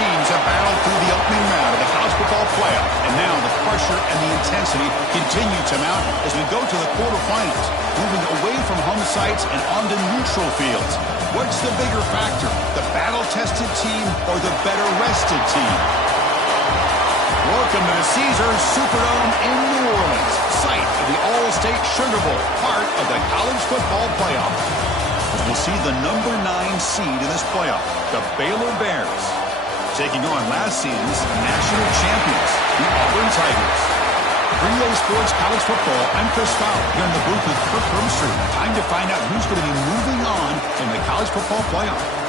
teams have battled through the opening round of the college football playoff, and now the pressure and the intensity continue to mount as we go to the quarterfinals, moving away from home sites and onto neutral fields. What's the bigger factor, the battle-tested team or the better-rested team? Welcome to the Caesars Superdome in New Orleans, site of the All-State Sugar Bowl, part of the college football playoff. We'll see the number 9 seed in this playoff, the Baylor Bears, taking on last season's national champions, the Auburn Tigers. For EA Sports College Football, I'm Chris Fowler here in the booth with Kirk Herbstreit. Time to find out who's going to be moving on in the college football playoff.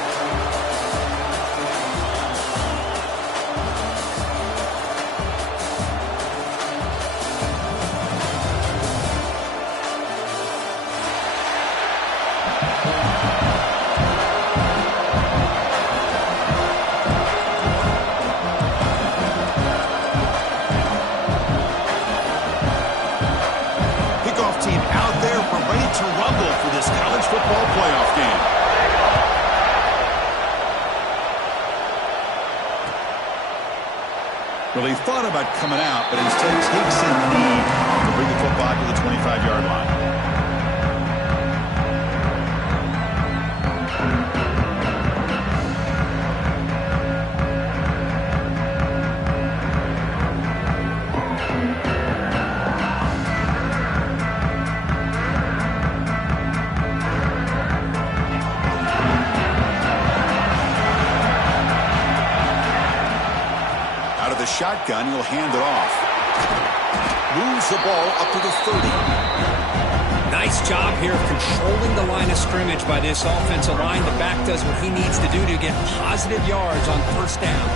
Well, he thought about coming out, but instead takes a knee to bring the football to the 25-yard line. Shotgun, he'll hand it off. Moves the ball up to the 30. Nice job here of controlling the line of scrimmage by this offensive line. The back does what he needs to do to get positive yards on first down.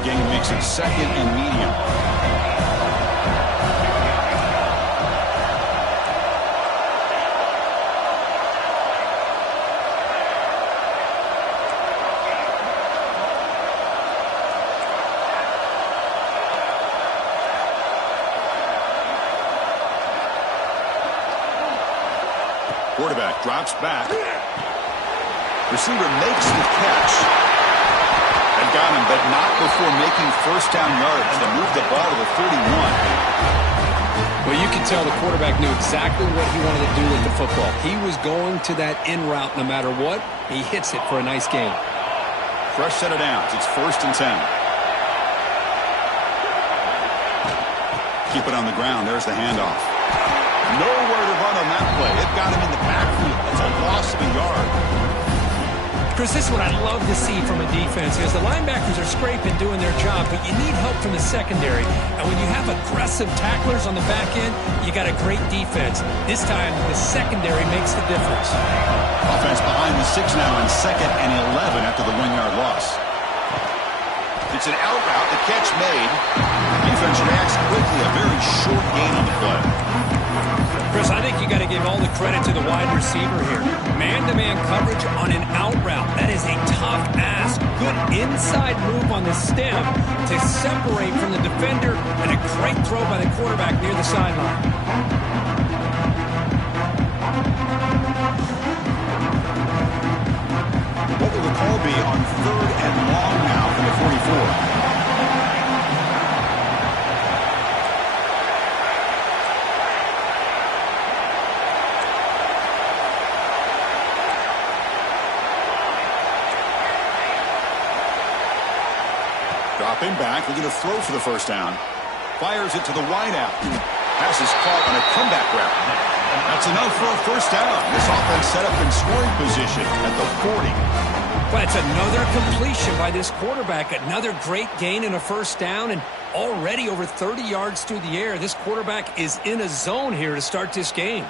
Again, makes it second and medium. Quarterback drops back. Receiver makes the catch. And got him, but not before making first down yards to move the ball to the 31. Well, you can tell the quarterback knew exactly what he wanted to do with the football. He was going to that in route no matter what. He hits it for a nice gain. Fresh set of downs. It's 1st and 10. Keep it on the ground. There's the handoff. Nowhere to run on that play. It got him in the backfield. It's a loss of a yard. Chris, this is what I love to see from a defense is the linebackers are scraping, doing their job, but you need help from the secondary. And when you have aggressive tacklers on the back end, you got a great defense. This time, the secondary makes the difference. Offense behind the 6 now in 2nd and 11 after the 1-yard loss. It's an out route. The catch made. Defense reacts quickly. A very short gain on the play. Chris, I think you got to give all the credit to the wide receiver here. Man-to-man coverage on an out route. That is a tough ask. Good inside move on the stem to separate from the defender, and a great throw by the quarterback near the sideline. What will the call be on 3rd and long now from the 44? Dropping back, looking to throw for the first down. Fires it to the wideout. Pass is caught on a comeback route. That's enough for a first down. This offense set up in scoring position at the 40. Well, it's another completion by this quarterback. Another great gain in a first down, and already over 30 yards through the air. This quarterback is in a zone here to start this game.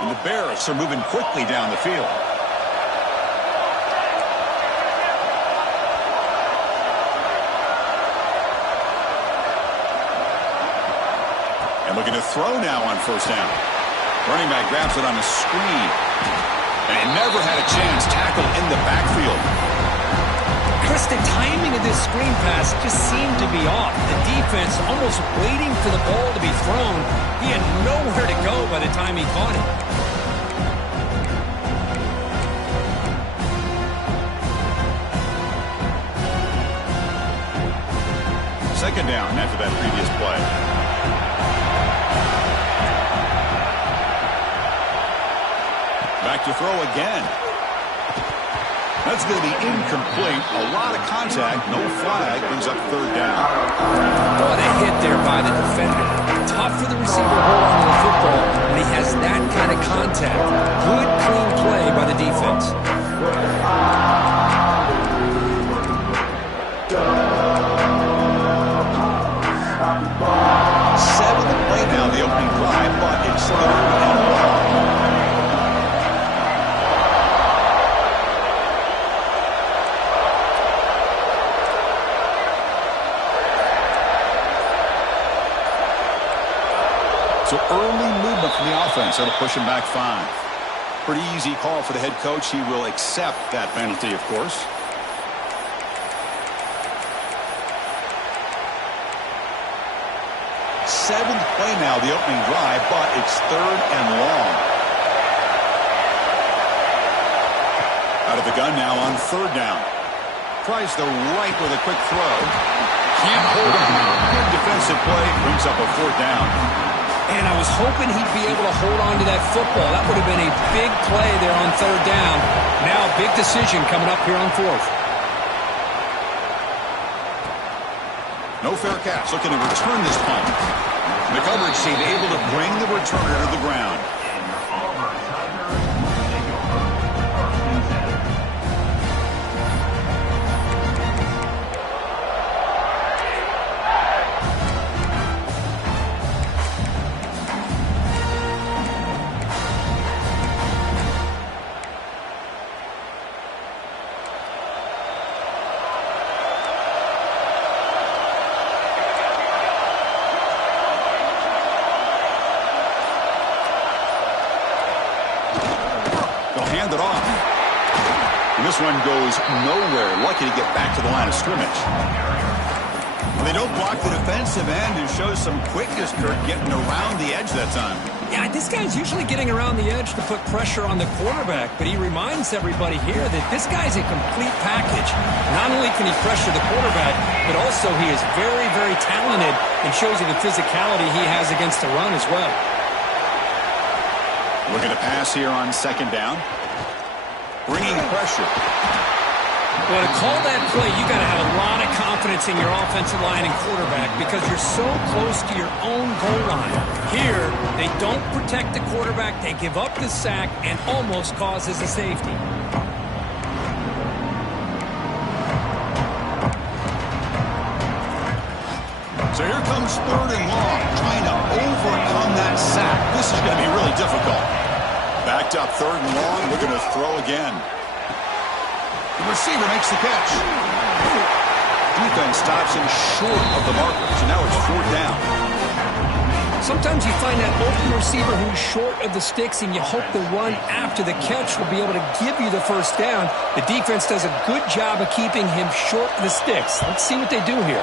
And the Bears are moving quickly down the field. Looking to throw now on first down. Running back grabs it on a screen. And he never had a chance. Tackled in the backfield. Chris, the timing of this screen pass just seemed to be off. The defense almost waiting for the ball to be thrown. He had nowhere to go by the time he caught it. second down after that previous play. Back to throw again. That's going to be incomplete. A lot of contact. No flag. Brings up third down. What a hit there by the defender. Tough for the receiver to hold on to the football when he has that kind of contact. Good, clean play by the defense. Seventh play now, the opening drive, but it's third and long. So early movement from the offense. That'll push him back 5. Pretty easy call for the head coach. He will accept that penalty, of course. Seventh play now, the opening drive, but it's third and long. Out of the gun now on third down. Tries the right with a quick throw. Can't hold on. Good defensive play. Brings up a fourth down. And I was hoping he'd be able to hold on to that football. That would have been a big play there on third down. Now a big decision coming up here on fourth. No fair catch. Looking to return this punt. The coverage team able to bring the returner to the ground. Hand it off. And this one goes nowhere. Lucky to get back to the line of scrimmage. They don't block the defensive end and show some quickness, Kirk, getting around the edge that time. Yeah, this guy's usually getting around the edge to put pressure on the quarterback, but he reminds everybody here that this guy's a complete package. Not only can he pressure the quarterback, but also he is very, very talented and shows you the physicality he has against the run as well. Looking to pass here on second down. Bringing pressure. Well, to call that play, you got to have a lot of confidence in your offensive line and quarterback because you're so close to your own goal line. Here, they don't protect the quarterback. They give up the sack and almost causes a safety. So here comes third and long, trying to overcome that sack. This is going to be really difficult. Backed up third and long, looking to throw again. The receiver makes the catch. Defense stops him short of the marker, so now it's fourth down. Sometimes you find that open receiver who's short of the sticks, and you hope the run after the catch will be able to give you the first down. The defense does a good job of keeping him short of the sticks. Let's see what they do here.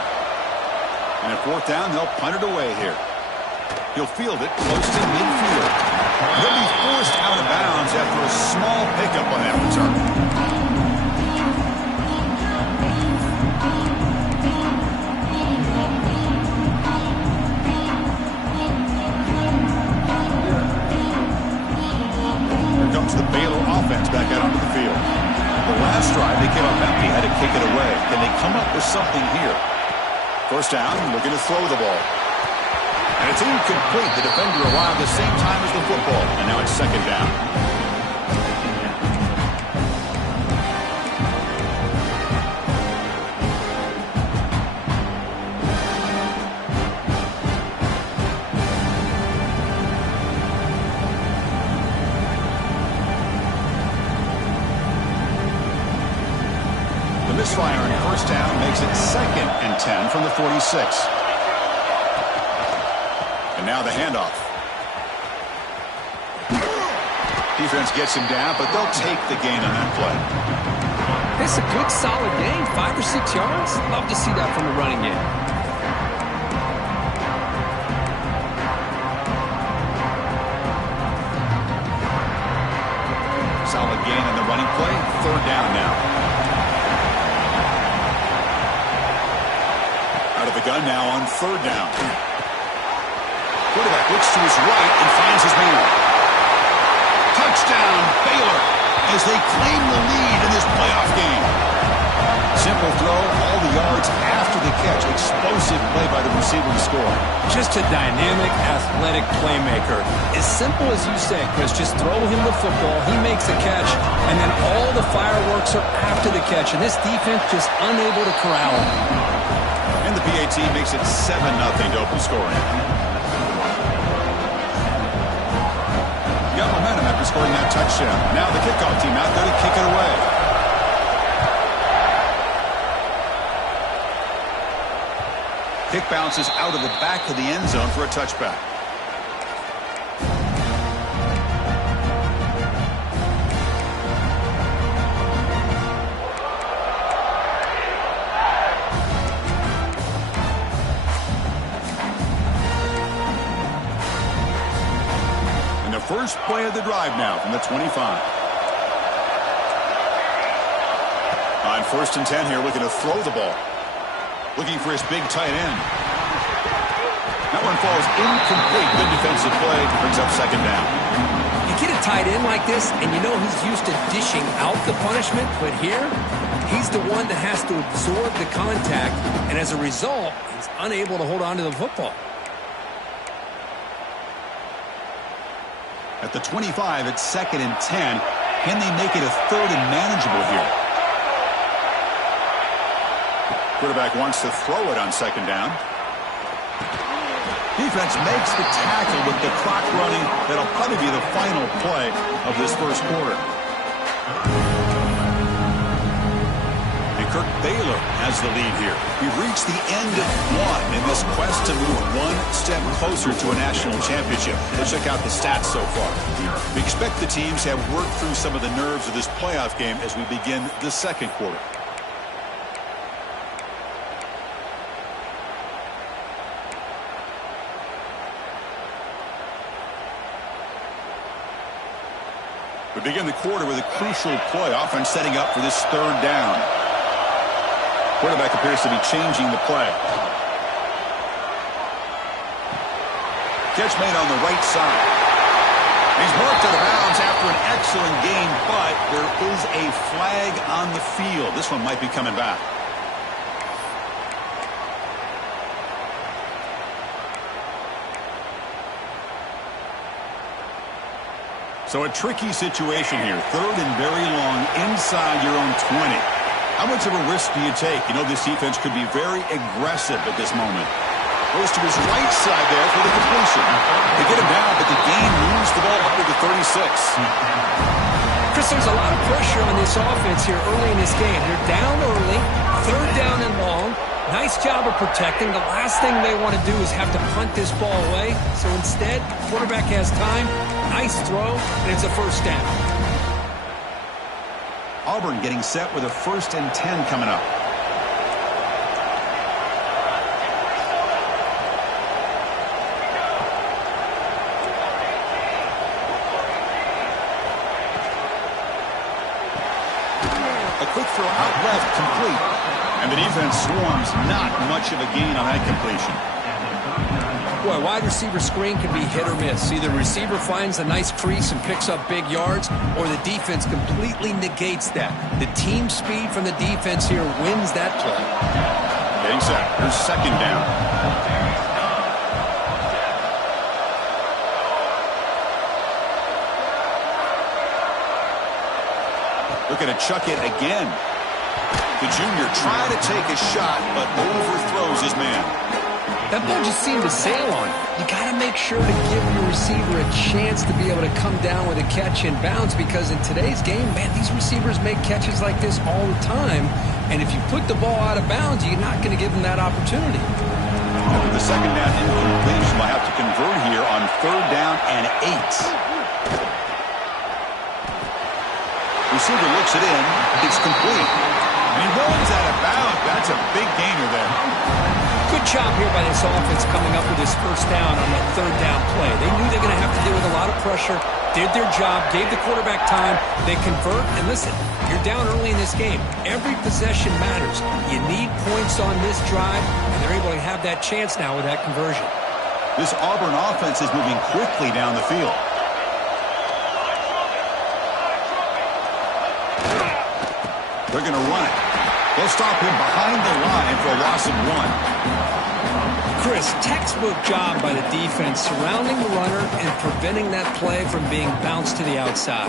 And at fourth down, they'll punt it away here. He'll field it close to midfield. He'll be forced out of bounds after a small pickup on that return. Here comes the Baylor offense back out onto the field. The last drive, they came up empty, had to kick it away. Can they come up with something here? First down, looking to throw the ball. And it's incomplete. The defender arrived the same time as the football. And now it's second down. The misfire on first down makes it 2nd and 10 from the 46. And now the handoff. Defense gets him down, but they'll take the gain on that play. This is a good, solid gain, 5 or 6 yards. Love to see that from the running game. Solid gain on the running play. Third down now. Out of the gun gun now on third down. Quarterback looks to his right and finds his man. Touchdown, Baylor, as they claim the lead in this playoff game. Simple throw, all the yards after the catch. Explosive play by the receiver to score. Just a dynamic, athletic playmaker. As simple as you say, Chris, just throw him the football, he makes a catch, and then all the fireworks are after the catch, and this defense just unable to corral him. And the PAT makes it 7-0 to open scoring. Got momentum after scoring that touchdown. Now the kickoff team out there to kick it away. Kick bounces out of the back of the end zone for a touchback. And the first play of the drive now from the 25. On 1st and 10 here, looking to throw the ball. Looking for his big tight end. That one falls incomplete. Good defensive play. Brings up second down. You get a tight end like this, and you know he's used to dishing out the punishment, but here, he's the one that has to absorb the contact, and as a result, he's unable to hold on to the football. At the 25, it's 2nd and 10. Can they make it a 3rd and manageable here? Quarterback wants to throw it on 2nd down. Defense makes the tackle with the clock running. That'll probably be the final play of this first quarter. And Kirk Baylor has the lead here. We've reached the end of one in this quest to move one step closer to a national championship. Let's check out the stats so far. We expect the teams to have worked through some of the nerves of this playoff game as we begin the second quarter. We begin the quarter with a crucial play. Offense setting up for this 3rd down. Quarterback appears to be changing the play. Catch made on the right side. He's marked out of bounds after an excellent game, but there is a flag on the field. This one might be coming back. So a tricky situation here. 3rd and very long inside your own 20. How much of a risk do you take? You know this defense could be very aggressive at this moment. Goes to his right side there for the completion. They get him down, but the gain moves the ball up to the 36. Chris, there's a lot of pressure on this offense here early in this game. They're down early, 3rd down and long. Nice job of protecting. The last thing they want to do is have to punt this ball away. So instead, quarterback has time. Nice throw, and it's a 1st down. Auburn getting set with a 1st and 10 coming up. A quick throw out left, complete. And the defense swarms, not much of a gain on that completion. Boy, wide receiver screen can be hit or miss. Either the receiver finds a nice crease and picks up big yards, or the defense completely negates that. The team speed from the defense here wins that play. Getting set. Here's 2nd down. Looking to chuck it again. The junior trying to take a shot, but overthrows his man. That ball just seemed to sail on it. You got to make sure to give your receiver a chance to be able to come down with a catch and bounce, because in today's game, man, these receivers make catches like this all the time. And if you put the ball out of bounds, you're not going to give them that opportunity. After the 2nd down incompletion, will have to convert here on 3rd down and 8. Receiver looks it in. It's complete. And he runs out of bounds. That's a big gainer there. Good job here by this offense coming up with this first down on that third down play. They knew they were going to have to deal with a lot of pressure, did their job, gave the quarterback time. They convert, and listen, you're down early in this game. Every possession matters. You need points on this drive, and they're able to have that chance now with that conversion. This Auburn offense is moving quickly down the field. They're going to run it. They'll stop him behind the line for a loss of 1. Chris, textbook job by the defense surrounding the runner and preventing that play from being bounced to the outside.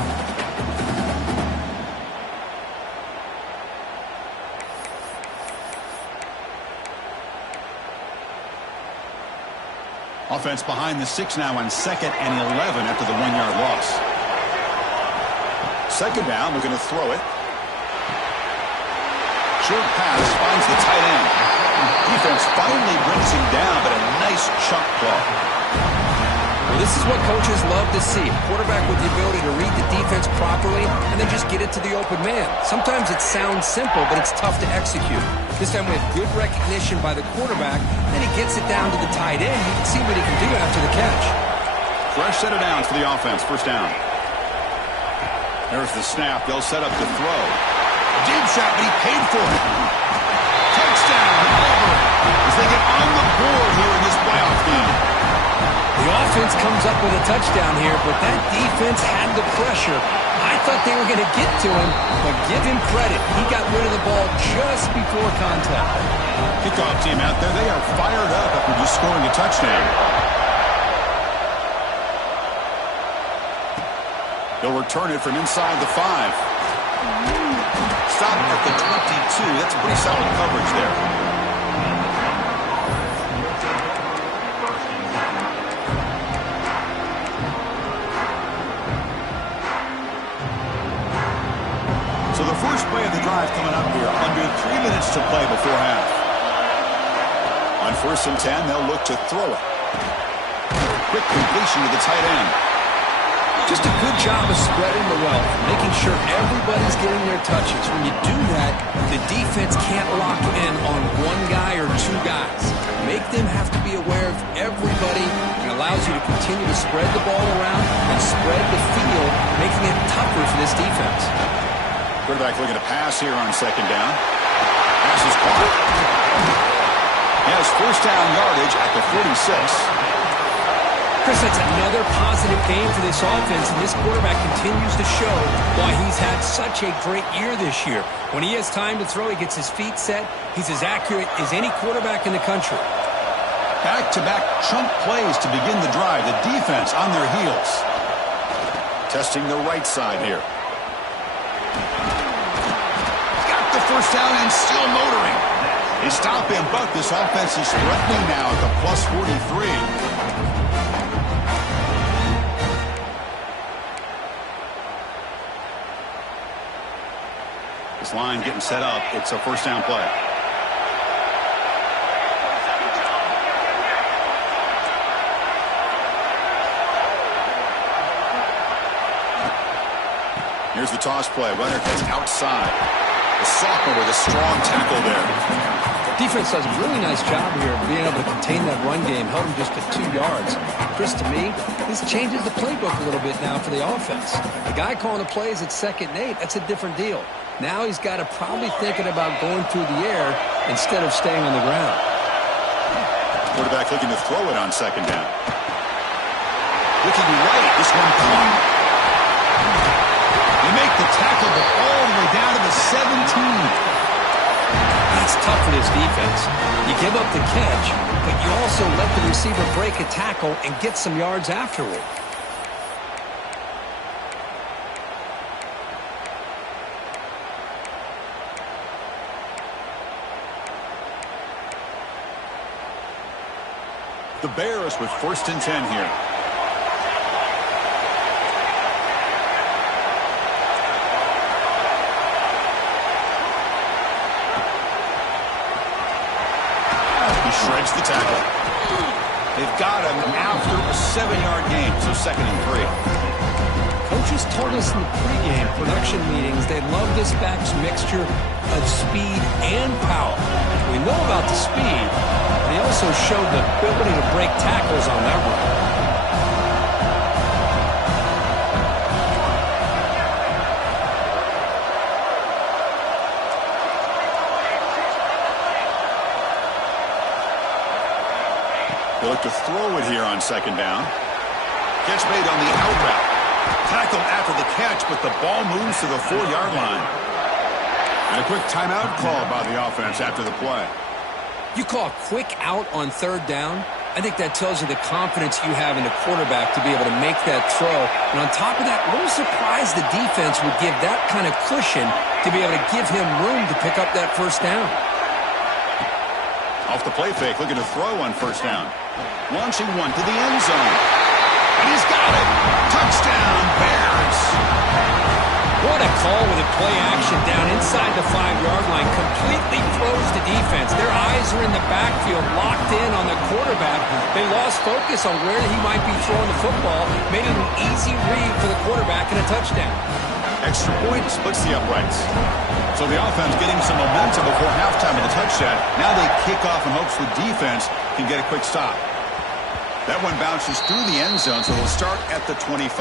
Offense behind the 6 now on 2nd and 11 after the 1-yard loss. 2nd down, we're going to throw it. Short pass finds the tight end. Defense finally brings him down, but a nice chunk play. Well, this is what coaches love to see. A quarterback with the ability to read the defense properly and then just get it to the open man. Sometimes it sounds simple, but it's tough to execute. This time we have good recognition by the quarterback, and he gets it down to the tight end. You can see what he can do after the catch. Fresh set of downs for the offense. First down. There's the snap. They'll set up the throw. Deep shot, but he paid for it. Touchdown, Auburn, as they get on the board here in this playoff game. The offense comes up with a touchdown here, but that defense had the pressure. I thought they were going to get to him, but give him credit. He got rid of the ball just before contact. Kickoff team out there, they are fired up after just scoring a touchdown. They'll return it from inside the 5. Stop at the 22. That's pretty solid coverage there. So the first play of the drive coming up here. Under 3 minutes to play before half. On 1st and 10, they'll look to throw it. Quick completion to the tight end. Just a good job of spreading the wealth, making sure everybody's getting their touches. When you do that, the defense can't lock in on one guy or 2 guys. Make them have to be aware of everybody, and allows you to continue to spread the ball around and spread the field, making it tougher for this defense. Quarterback looking to pass here on 2nd down. Pass is caught. He has first down yardage at the 46. Chris, that's another positive game for this offense, and this quarterback continues to show why he's had such a great year this year. When he has time to throw, he gets his feet set. He's as accurate as any quarterback in the country. Back-to-back chunk plays to begin the drive. The defense on their heels. Testing the right side here. Got the first down and still motoring. They stop him, but this offense is threatening now at the plus 43. This line getting set up. It's a first down play. Here's the toss play. Runner gets outside. The sophomore with a strong tackle there. Defense does a really nice job here of being able to contain that run game, held him just to 2 yards. Chris, to me, this changes the playbook a little bit now for the offense. The guy calling the plays at 2nd and 8, that's a different deal. Now he's got to probably thinking about going through the air instead of staying on the ground. Quarterback looking to throw it on 2nd down. Looking right. This one caught. They make the tackle, but all the way down to the 17. That's tough for this defense. You give up the catch, but you also let the receiver break a tackle and get some yards afterward. The Bears with 1st and 10 here. He shreds the tackle. They've got him after a 7-yard gain, so 2nd and 3. Coaches told us in the pregame production meetings they love this back's mixture of speed and power. We know about the speed. he also showed the ability to break tackles on that run. They look to throw it here on second down. Catch made on the out route. Tackled after the catch, but the ball moves to the 4-yard line. And a quick timeout call by the offense after the play. You call a quick out on third down? I think that tells you the confidence you have in the quarterback to be able to make that throw. And on top of that, a little surprised the defense would give that kind of cushion to be able to give him room to pick up that first down. Off the play fake, looking to throw on first down. Launching one to the end zone. And he's got it. Touchdown, Bears. What a call with a play action down inside the 5-yard line. Completely throws the defense. Their eyes are in the backfield, locked in on the quarterback. They lost focus on where he might be throwing the football. Made it an easy read for the quarterback and a touchdown. Extra point splits the uprights. So the offense getting some momentum before halftime of the touchdown. Now they kick off in hopes the defense can get a quick stop. That one bounces through the end zone, so they'll start at the 25.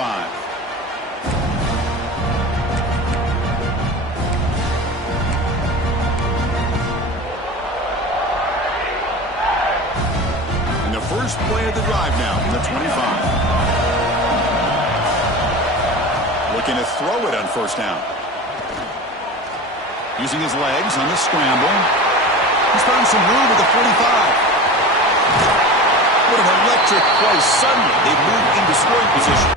And the first play of the drive now from the 25. Looking to throw it on first down. Using his legs on the scramble. He's found some room at the 45. What an electric play. Suddenly, they move into scoring position.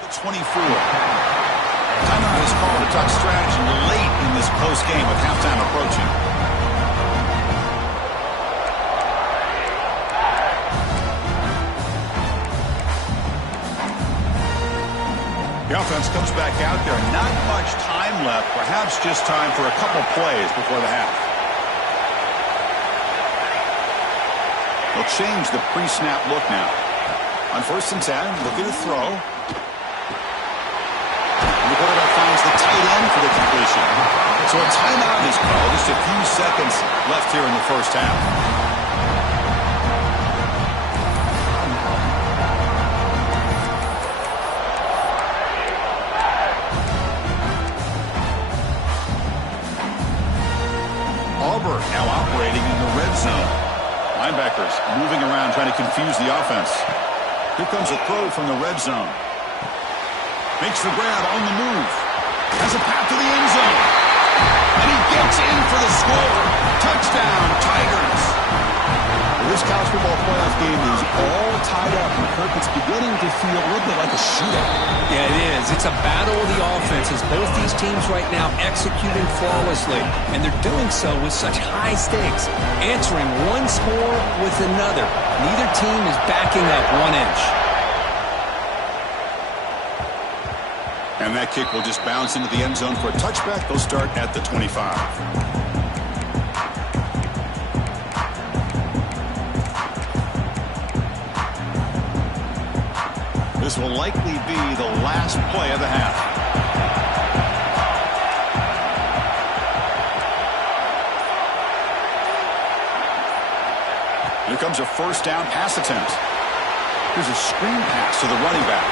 The 24. Timeout is called to talk strategy late in this close game with halftime approaching. The offense comes back out there. Not much time left. Perhaps just time for a couple plays before the half. They'll change the pre-snap look now. On first and 10, looking to throw. And the quarterback finds the tight end for the completion. So a timeout is called. Just a few seconds left here in the first half. Auburn now operating in the red zone. Linebackers moving around trying to confuse the offense. Here comes a throw from the red zone. Makes the grab on the move. Has a path to the end zone. And he gets in for the score. Touchdown, Tigers. This college football playoff game is all tied up. And Kirk, it's beginning to feel a little bit like a shootout. Yeah, it is. It's a battle of the offenses. Both these teams right now executing flawlessly. And they're doing so with such high stakes. Answering one score with another. Neither team is backing up 1 inch. And that kick will just bounce into the end zone for a touchback. They'll start at the 25. This will likely be the last play of the half. Here comes a first down pass attempt. Here's a screen pass to the running back.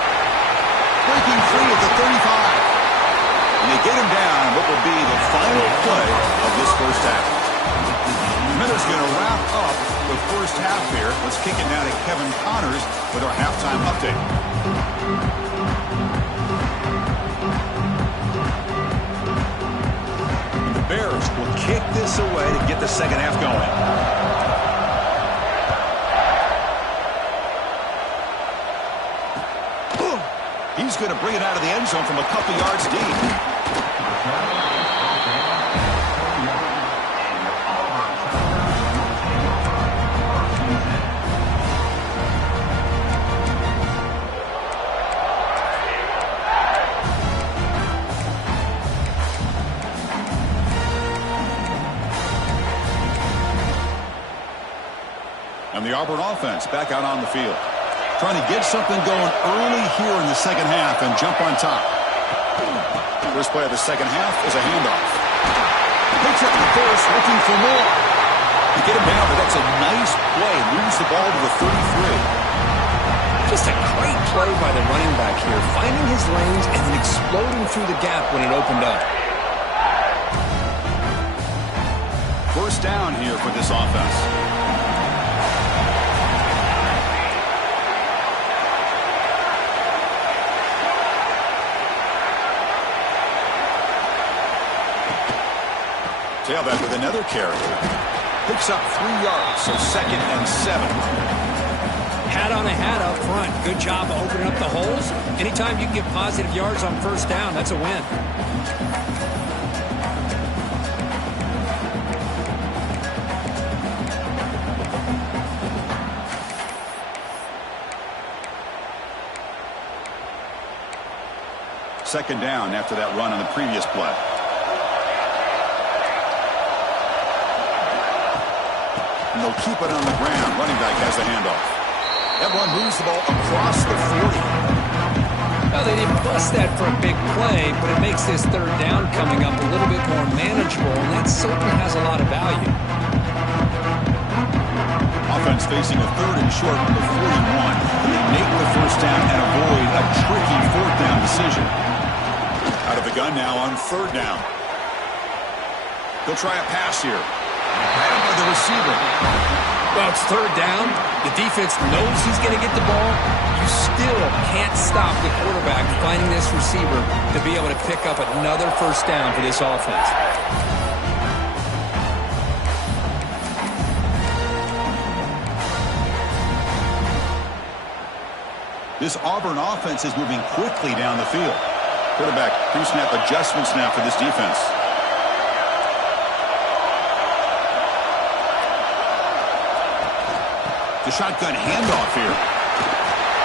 Breaking free at the 35. And they get him down what will be the final play of this first half. Miller's going to wrap up the first half here. Let's kick it now to Kevin Connors with our halftime update. And the Bears will kick this away to get the second half going. He's going to bring it out of the end zone from a couple yards deep. Auburn offense back out on the field. Trying to get something going early here in the second half and jump on top. First play of the second half is a handoff. Picks up the first, looking for more. To get him down, but that's a nice play. Moves the ball to the 33. Just a great play by the running back here, finding his lanes and then exploding through the gap when it opened up. First down here for this offense. Tailback with another carry. Picks up 3 yards, so 2nd and 7. Hat on a hat up front. Good job opening up the holes. Anytime you can get positive yards on first down, that's a win. Second down after that run on the previous play. And they'll keep it on the ground. Running back has the handoff. That one moves the ball across the 40. Well, they didn't bust that for a big play, but it makes this third down coming up a little bit more manageable, and that certainly has a lot of value. Offense facing a 3rd and short from the 41. And they make the first down and avoid a tricky 4th down decision. Out of the gun now on 3rd down. He'll try a pass here. Grabbed by the receiver. Well, it's 3rd down. The defense knows he's going to get the ball. You still can't stop the quarterback finding this receiver to be able to pick up another first down for this offense. This Auburn offense is moving quickly down the field. Quarterback pre-snap adjustments now for this defense. The shotgun handoff here.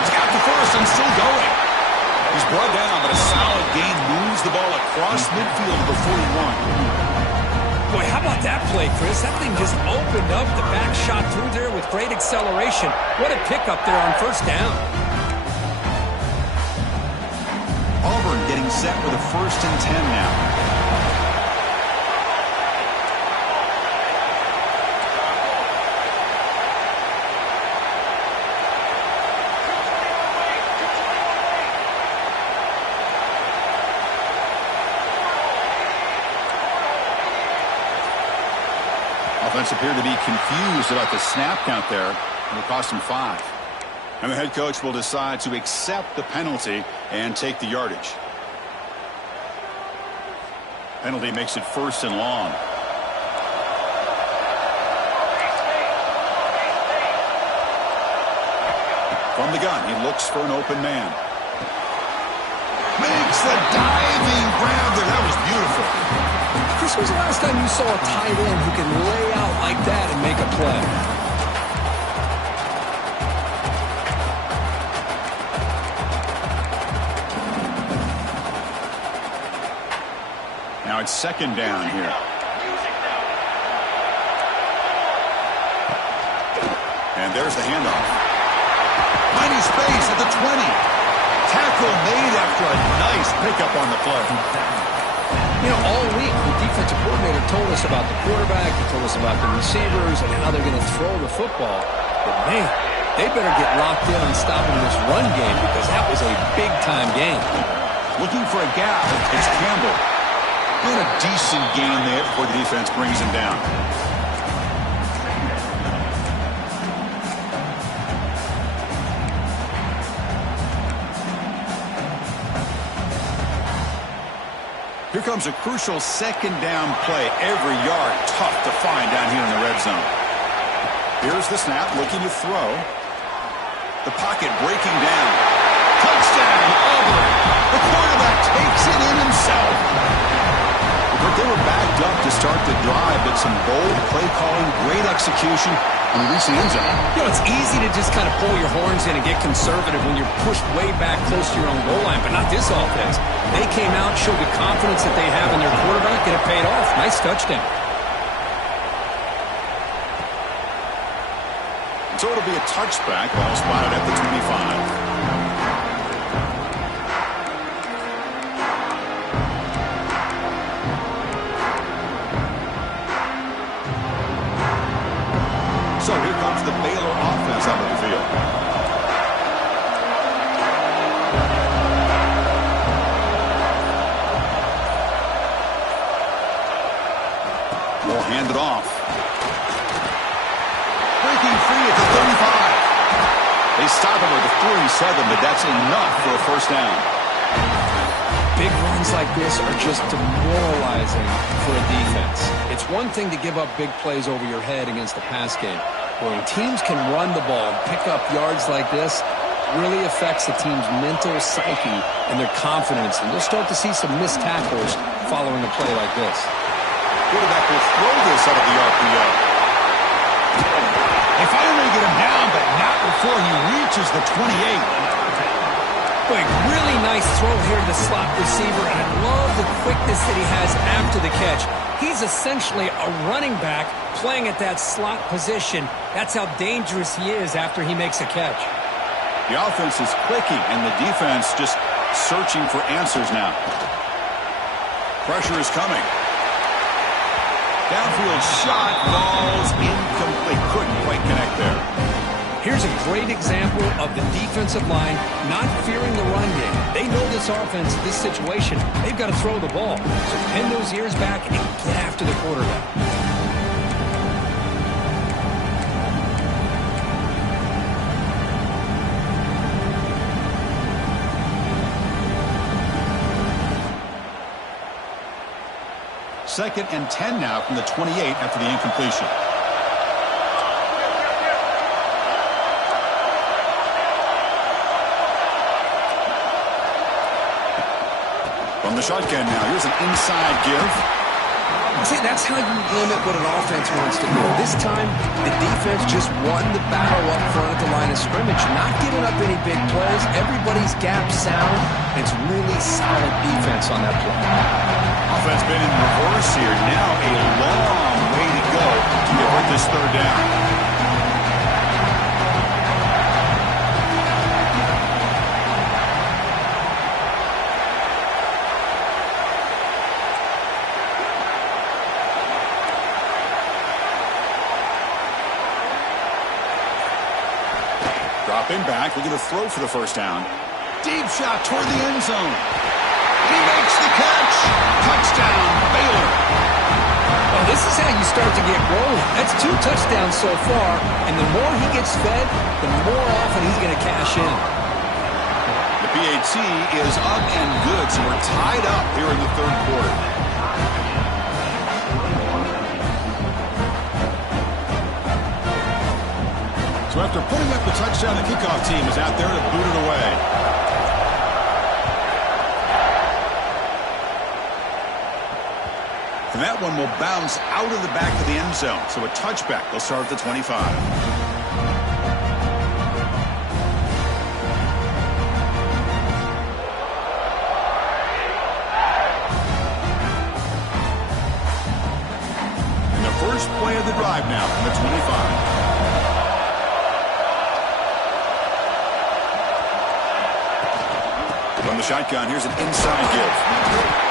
He's got the first and still going. He's brought down, but a solid gain moves the ball across midfield to the 41. Boy, how about that play, Chris? That thing just opened up. The back shot through there with great acceleration. What a pickup there on first down. Auburn getting set with a 1st and 10 now. Offense appeared to be confused about the snap count there. It'll cost him 5. And the head coach will decide to accept the penalty and take the yardage. Penalty makes it 1st and long. From the gun, he looks for an open man. Makes the diving grab there. That was beautiful. Chris, when was the last time you saw a tight end who can lay out like that and make a play? Now it's 2nd down here. And there's the handoff. Mighty space at the 20. Tackle made after a nice pickup on the play. You know, all week the defensive coordinator told us about the quarterback, he told us about the receivers and how they're going to throw the football. But man, they better get locked in on stopping this run game because that was a big-time game. Looking for a gap. It's Campbell. Doing a decent gain there before the defense brings him down. Here comes a crucial 2nd down play. Every yard tough to find down here in the red zone. Here's the snap, looking to throw. The pocket breaking down. Touchdown, Auburn. The quarterback takes it in himself. But they were backed up to start the drive, but some bold play calling, great execution, and reach the end zone. You know, it's easy to just kind of pull your horns in and get conservative when you're pushed way back close to your own goal line, but not this offense. They came out, showed the confidence that they have in their quarterback, and it paid off. Nice touchdown. So it'll be a touchback, ball spotted at the 25. So here comes the Baylor offense out of the field. Will hand it off. Breaking free at the 35. They stop him at the 47, but that's enough for a first down. Big runs like this are just demoralizing for a defense. It's one thing to give up big plays over your head against the pass game. When teams can run the ball and pick up yards like this, it really affects the team's mental psyche and their confidence. And you'll start to see some missed tackles following a play like this. Quarterback will throw this out of the RPO. They finally get him down, but not before he reaches the 28. Boy, really nice throw here to the slot receiver, and I love the quickness that he has after the catch. He's essentially a running back playing at that slot position. That's how dangerous he is after he makes a catch. The offense is clicking, and the defense just searching for answers now. Pressure is coming. Downfield shot, falls incomplete. Couldn't quite connect there. Here's a great example of the defensive line not fearing the run game. They know this offense, this situation, they've got to throw the ball. So pin those ears back and get after the quarterback. Second and 10 now from the 28 after the incompletion. From the shotgun now, here's an inside give. See, that's how you limit what an offense wants to do. This time, the defense just won the battle up front at the line of scrimmage, not giving up any big plays. Everybody's gap sound. It's really solid defense on that play. Offense been in reverse here. Now a long way to go to get this third down. Dropping back, looking to throw for the first down. Deep shot toward the end zone. He makes the catch. Touchdown, Baylor. Well, this is how you start to get rolling. That's 2 touchdowns so far, and the more he gets fed, the more often he's going to cash in. The PAT is up and good, so we're tied up here in the third quarter. So after putting up the touchdown, the kickoff team is out there to boot it away. And that one will bounce out of the back of the end zone. So a touchback. They'll start at the 25. And the first play of the drive now from the 25. From the shotgun, here's an inside give.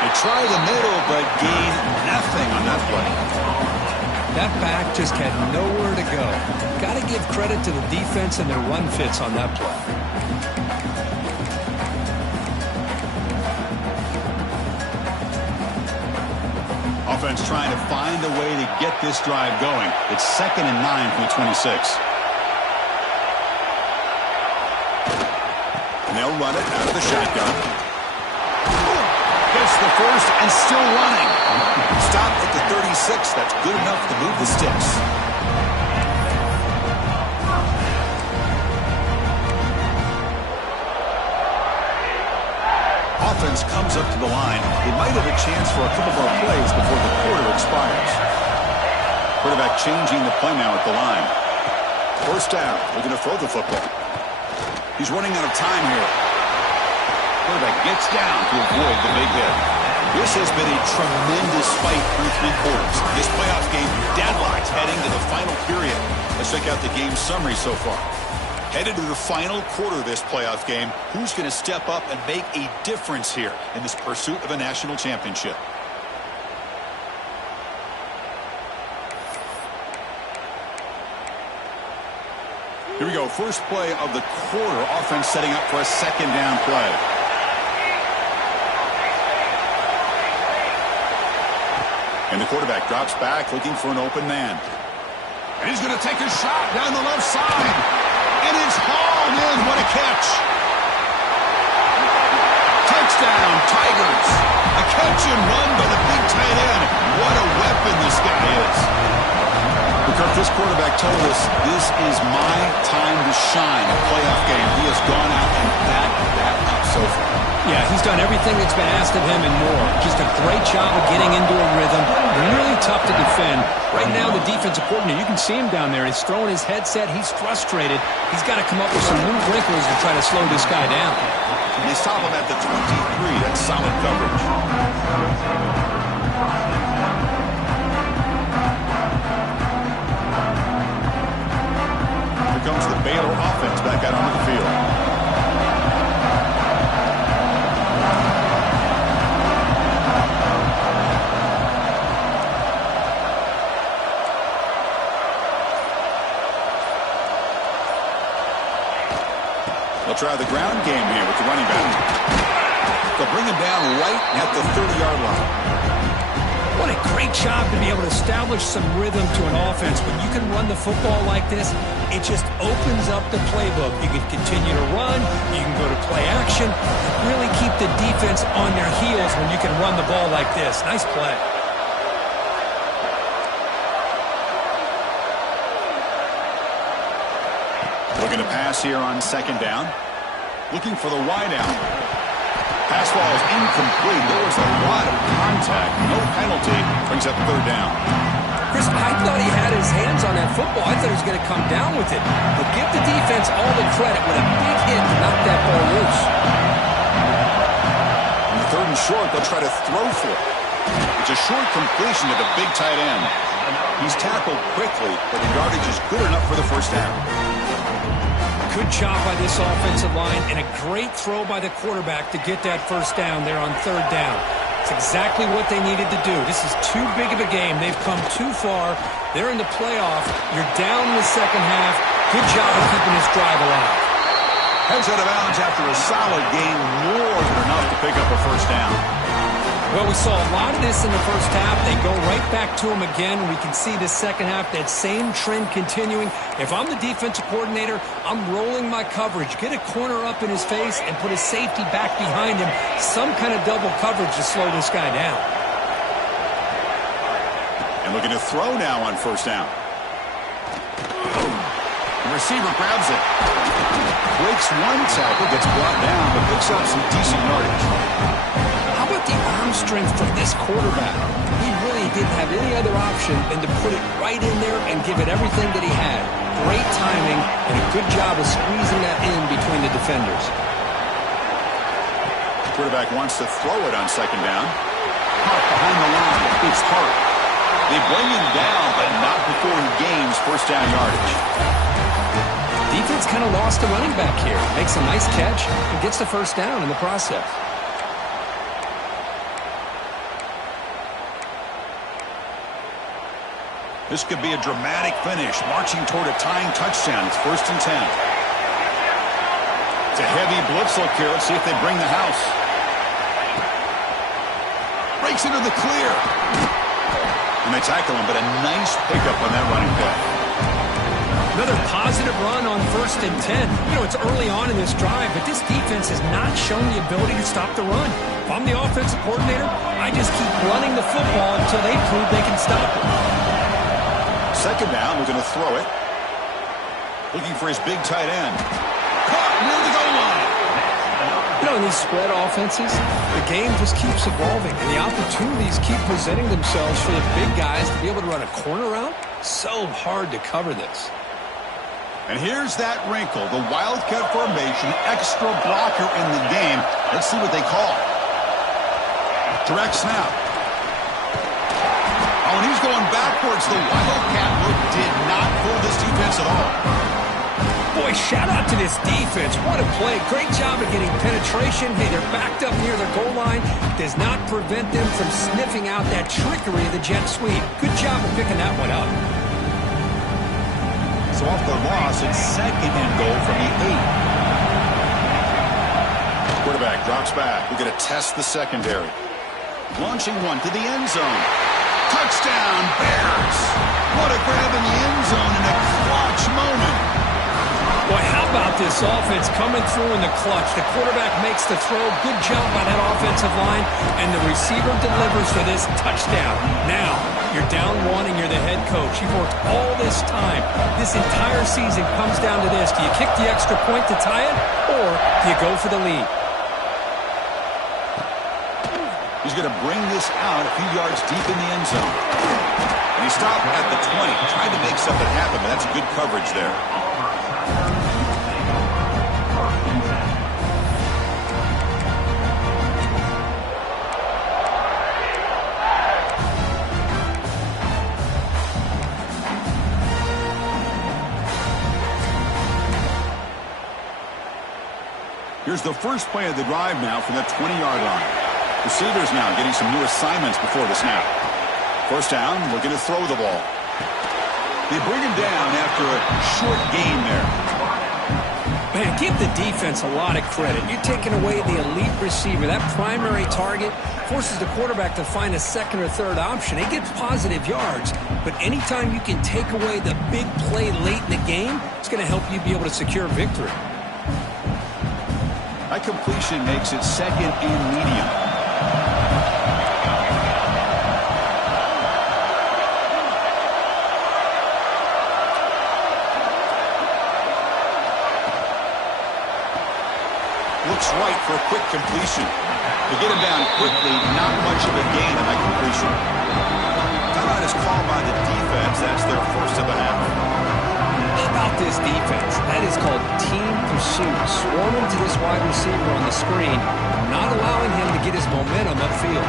They try the middle, but gain nothing on that play. That back just had nowhere to go. Got to give credit to the defense and their run fits on that play. Offense trying to find a way to get this drive going. It's 2nd and 9 from the 26. And they'll run it out of the shotgun. Gets the first and still running. Stop at the 36. That's good enough to move the sticks. Offense comes up to the line. They might have a chance for a couple more plays before the quarter expires. Quarterback changing the play now at the line. First down. Looking to throw the football. He's running out of time here. Quarterback gets down to avoid the big hit. This has been a tremendous fight through 3 quarters. This playoff game deadlocked heading to the final period. Let's check out the game summary so far. Headed to the final quarter of this playoff game, who's going to step up and make a difference here in this pursuit of a national championship? Here we go. First play of the quarter. Offense setting up for a second down play. And the quarterback drops back looking for an open man. And he's going to take a shot down the left side. And it's hauled in. What a catch. Touchdown, Tigers. A catch and run by the big tight end. What a weapon this guy is. Kirk, this quarterback told us this is my time to shine a playoff game. He has gone out and backed that up so far. Yeah, he's done everything that's been asked of him and more. Just a great job of getting into a rhythm. Really tough to defend. Right now, the defensive coordinator, you can see him down there. He's throwing his headset. He's frustrated. He's got to come up with some new wrinkles to try to slow this guy down. And they stop him at the 23. That's solid coverage. Comes the Baylor offense back out onto the field. They'll try the ground game here with the running back. They'll bring him down right at the 30-yard line. What a great job to be able to establish some rhythm to an offense. When you can run the football like this, it just opens up the playbook. You can continue to run. You can go to play action. Really keep the defense on their heels when you can run the ball like this. Nice play. Looking to pass here on second down. Looking for the wide out. Pass ball is incomplete. There was a lot of contact. No penalty. Brings up third down. Chris, I thought he had his hands on that football. I thought he was going to come down with it. But give the defense all the credit with a big hit to knock that ball loose. On the third and short, they'll try to throw for it. It's a short completion to the big tight end. He's tackled quickly, but the yardage is good enough for the first down. Good job by this offensive line and a great throw by the quarterback to get that first down there on third down. It's exactly what they needed to do. This is too big of a game. They've come too far. They're in the playoff. You're down in the second half. Good job of keeping this drive alive. Heads out of bounds after a solid game, more than enough to pick up a first down. Well, we saw a lot of this in the first half. They go right back to him again. We can see the second half, that same trend continuing. If I'm the defensive coordinator, I'm rolling my coverage. Get a corner up in his face and put a safety back behind him. Some kind of double coverage to slow this guy down. And looking to throw now on first down. The receiver grabs it. Breaks one tackle, gets brought down, but picks up some decent yardage. How about the arm strength from this quarterback? He really didn't have any other option than to put it right in there and give it everything that he had. Great timing and a good job of squeezing that in between the defenders. The quarterback wants to throw it on second down. Caught behind the line. It's Hart. They bring him down, but not before he gains first down yardage. Defense kind of lost the running back here. Makes a nice catch and gets the first down in the process. This could be a dramatic finish, marching toward a tying touchdown. It's 1st and 10. It's a heavy blitz look here. Let's see if they bring the house. Breaks into the clear. And they tackle him, but a nice pickup on that running play. Another positive run on 1st and 10. You know, it's early on in this drive, but this defense has not shown the ability to stop the run. If I'm the offensive coordinator, I just keep running the football until they prove they can stop it. Second down, we're going to throw it. Looking for his big tight end. Caught near the goal line. You know, in these spread offenses, the game just keeps evolving, and the opportunities keep presenting themselves for the big guys to be able to run a corner route. So hard to cover this. And here's that wrinkle, the Wildcat formation, extra blocker in the game. Let's see what they call. Direct snap. Oh, and he's going backwards. The Wildcat look did not fool this defense at all. Boy, shout out to this defense. What a play. Great job of getting penetration. Hey, they're backed up near their goal line. Does not prevent them from sniffing out that trickery of the jet sweep. Good job of picking that one up. So off the loss, it's 2nd and goal from the 8. Quarterback drops back. We're going to test the secondary. Launching one to the end zone. Touchdown, Bears. What a grab in the end zone in a clutch moment. Boy, how about this offense coming through in the clutch? The quarterback makes the throw. Good job by that offensive line. And the receiver delivers for this touchdown. Now, you're down 1 and you're the head coach. You've worked all this time. This entire season comes down to this. Do you kick the extra point to tie it? Or do you go for the lead? He's going to bring this out a few yards deep in the end zone. And he stopped at the 20. Trying to make something happen, but that's good coverage there. Here's the first play of the drive now from the 20-yard line. Receivers now getting some new assignments before the snap. First down, looking to throw the ball. They bring him down after a short gain there. Man, give the defense a lot of credit. You're taking away the elite receiver. That primary target forces the quarterback to find a second or third option. He gets positive yards, but anytime you can take away the big play late in the game, it's going to help you be able to secure victory. That completion makes it 2nd and medium. Looks right for a quick completion. To get him down quickly, not much of a gain on that completion. Timeout is called by the defense. That's their first of the half. How about this defense? That is called team pursuit. Swarming to this wide receiver on the screen, not allowing him to get his momentum upfield.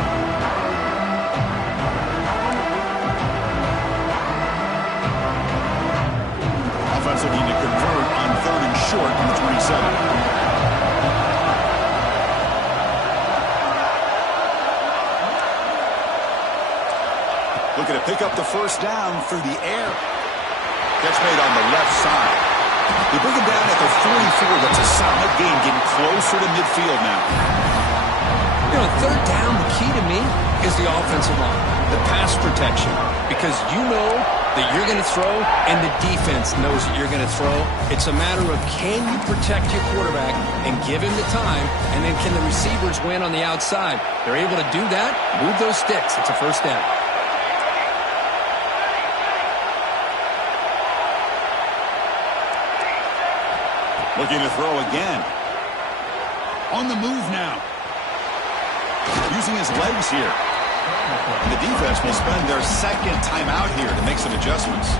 Offense looking to convert on 3rd and short from the 27. Looking to pick up the first down through the air. Catch made on the left side. They bring him down at the 44. That's a solid gain, getting closer to midfield now. You know, 3rd down, the key to me is the offensive line, the pass protection, because you know that you're going to throw and the defense knows that you're going to throw. It's a matter of can you protect your quarterback and give him the time, and then can the receivers win on the outside? They're able to do that, move those sticks. It's a first down. Looking to throw again. On the move now. Using his legs here. The defense will spend their 2nd timeout here to make some adjustments.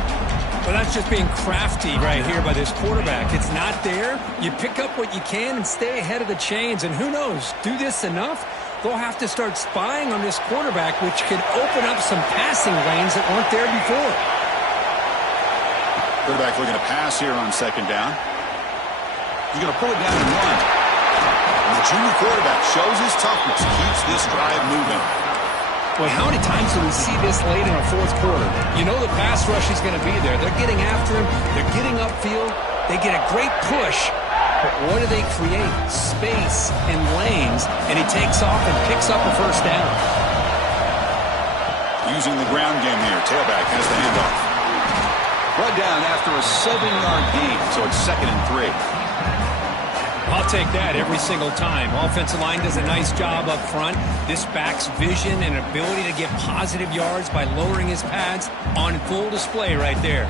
Well, that's just being crafty right here by this quarterback. It's not there. You pick up what you can and stay ahead of the chains. And who knows, do this enough, they'll have to start spying on this quarterback, which could open up some passing lanes that weren't there before. Quarterback looking to pass here on 2nd down. He's going to pull it down and run. And the junior quarterback shows his toughness, keeps this drive moving. Boy, how many times do we see this late in our 4th quarter? You know the pass rush is going to be there. They're getting after him. They're getting upfield. They get a great push. But what do they create? Space and lanes. And he takes off and picks up a first down. Using the ground game here. Tailback has the handoff. Brought down after a 7-yard gain, so it's 2nd and 3. I'll take that every single time. Offensive line does a nice job up front. This back's vision and ability to get positive yards by lowering his pads on full display right there.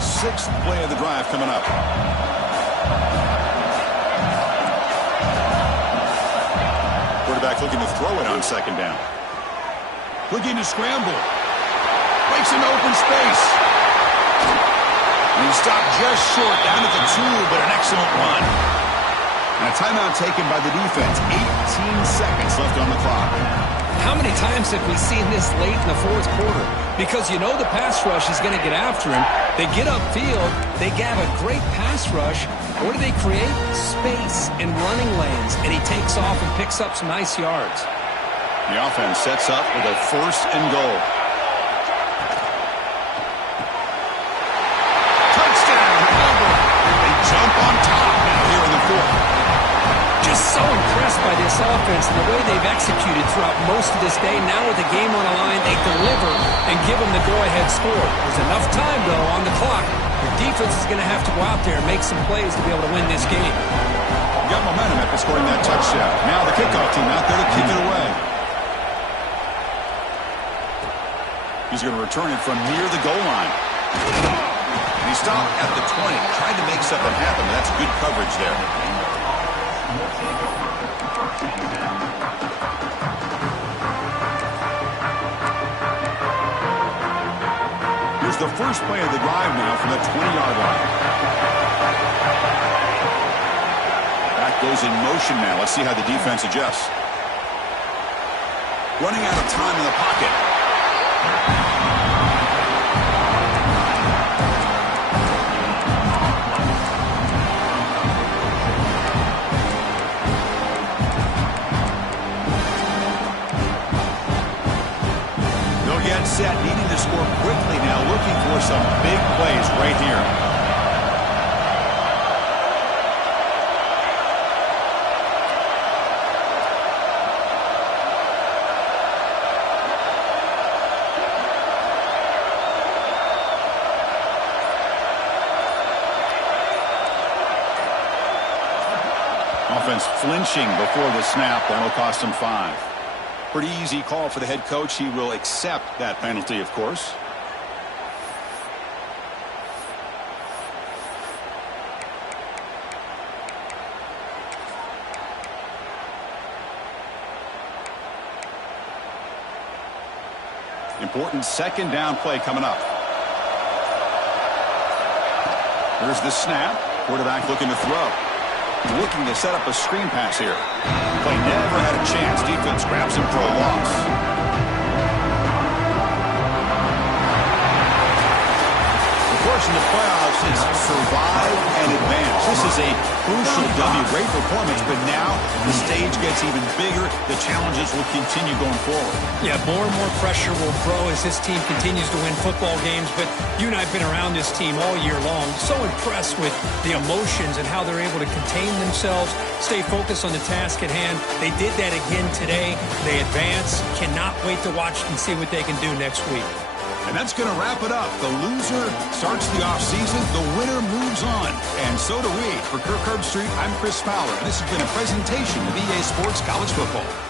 6th play of the drive coming up. Quarterback looking to throw it on 2nd down. Looking to scramble. Breaks into open space. And he stopped just short, down at the 2, but an excellent run. And a timeout taken by the defense. 18 seconds left on the clock. How many times have we seen this late in the fourth quarter? Because you know the pass rush is going to get after him. They get upfield. They have a great pass rush. What do they create? Space and running lanes. And he takes off and picks up some nice yards. The offense sets up with a 1st and goal. Touchdown, Auburn. They jump on top now here in the 4th. Just so impressed by this offense and the way they've executed throughout most of this day. Now with the game on the line, they deliver and give them the go-ahead score. There's enough time, though, on the clock. Your defense is going to have to go out there and make some plays to be able to win this game. Got momentum after scoring that touchdown. Now the kickoff team out there to kick it away. He's going to return it from near the goal line. And he stopped at the 20. Tried to make something happen, but that's good coverage there. Here's the first play of the drive now from the 20-yard line. That goes in motion now. Let's see how the defense adjusts. Running out of time in the pocket. Set, needing to score quickly now, looking for some big plays right here. Offense flinching before the snap. That'll cost him 5. Pretty easy call for the head coach. He will accept that penalty, of course. Important 2nd down play coming up. Here's the snap. Quarterback looking to throw. Looking to set up a screen pass here. Play never had a chance. Defense grabs him for a loss. The course in the playoffs is survive and advance. This is a crucial W. Great performance, but now the stage gets even bigger. The challenges will continue going forward. Yeah, more and more pressure will grow as this team continues to win football games, but you and I have been around this team all year long. So impressed with the emotions and how they're able to contain themselves, stay focused on the task at hand. They did that again today. They advance. Cannot wait to watch and see what they can do next week. And that's going to wrap it up. The loser starts the offseason. The winner moves on. And so do we. For Kirk Herbstreit, I'm Chris Fowler. This has been a presentation of EA Sports College Football.